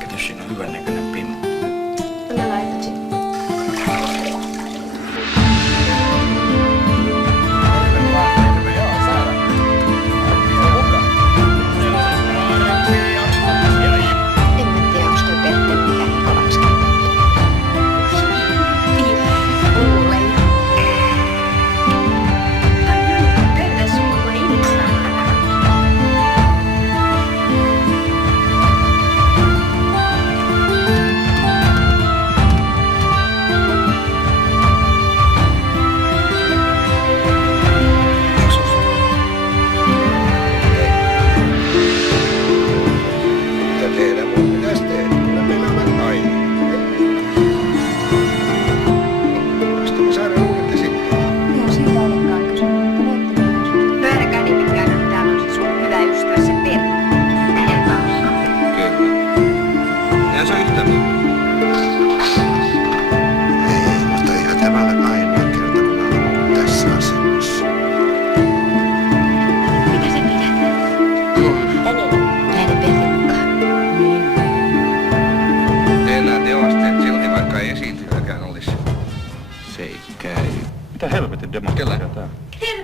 Kato, siinä on hyvän näköinen pimmu. Mä laitan sen. En mä tiedä, onks toi Pertte mikään niin kovaksi Mitä tehdä? Mun pitäisi tehdä. Kyllä meillä on aina. Vasta me saadaan uudet esittää. Eihän siitä olekaan kysymys, mutta näyttämään kysymys. No ainakaan nimittäin, että täällä on se sun hyvä ystävä se Pertti. Hänen kanssaan. Kyllä. Eihän se ole yhtään muuta. Ei, mutta ihan tämä ole ainoa kerta, kun mä olen ollut tässä asennossa. Mitä sä pidät? Näiden Pertin mukaan. Tee nää teosteet silti, vaikka ei esiintyjäkään olisi. Se ei käy. Mitä helvetin demokratiaa tää? Terve!